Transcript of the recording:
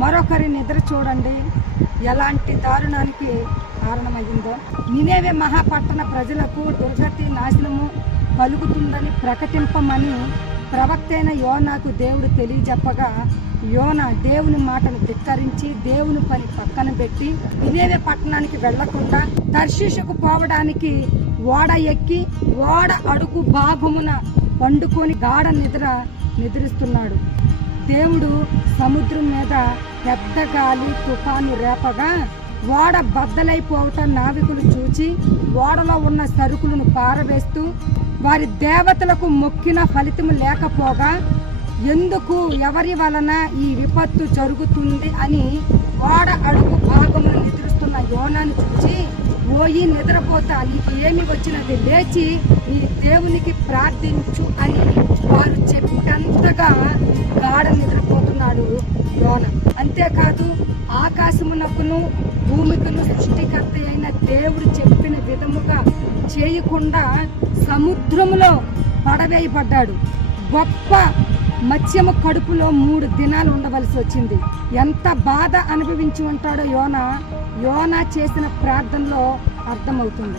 మరొకరి నిద్ర చూడండి ఎలాంటి దారుణానికి కారణమైందో. నినేవే మహాపట్టణ ప్రజలకు దుర్గతి నాశనము కలుగుతుందని ప్రకటింపమని ప్రవక్త అయిన యోనాకు దేవుడు తెలియజెప్పగా, యోనా దేవుని మాటను ధిక్కరించి దేవుని పని పక్కన పెట్టి నినేవే పట్టణానికి వెళ్లకుండా తర్షీషుకు పోవడానికి ఓడ ఎక్కి ఓడ అడుగు భాగమున పండుకొని గాఢ నిద్రిస్తున్నాడు. దేవుడు సముద్రం మీద పెద్ద గాలి తుఫాను రేపగా ఓడ బద్దలైపోవటం నావికులు చూచి ఓడలో ఉన్న సరుకులను పారవేస్తూ వారి దేవతలకు మొక్కిన ఫలితము లేకపోగా ఎందుకు ఎవరి వలన ఈ విపత్తు జరుగుతుంది అని ఓడ అడుగు భాగమును నిద్రిస్తున్న యోనాను చూచి, ఓయి నిద్రపోతా, నీకు ఏమి వచ్చినది, లేచి నీ దేవునికి ప్రార్థించు అని వారు చెప్పేంతగా గాఢ నిద్రపోతున్నాడు యోన. అంతేకాదు ఆకాశమునకును భూమికును సృష్టికర్త అయిన దేవుడు చెప్పిన విధముగా చేయకుండా సముద్రములో పడవేయబడ్డాడు. గొప్ప మత్స్యము కడుపులో 3 దినాలు ఉండవలసి వచ్చింది. ఎంత బాధ అనుభవించి ఉంటాడో యోనా చేసిన ప్రార్థనలో అర్థమవుతుంది.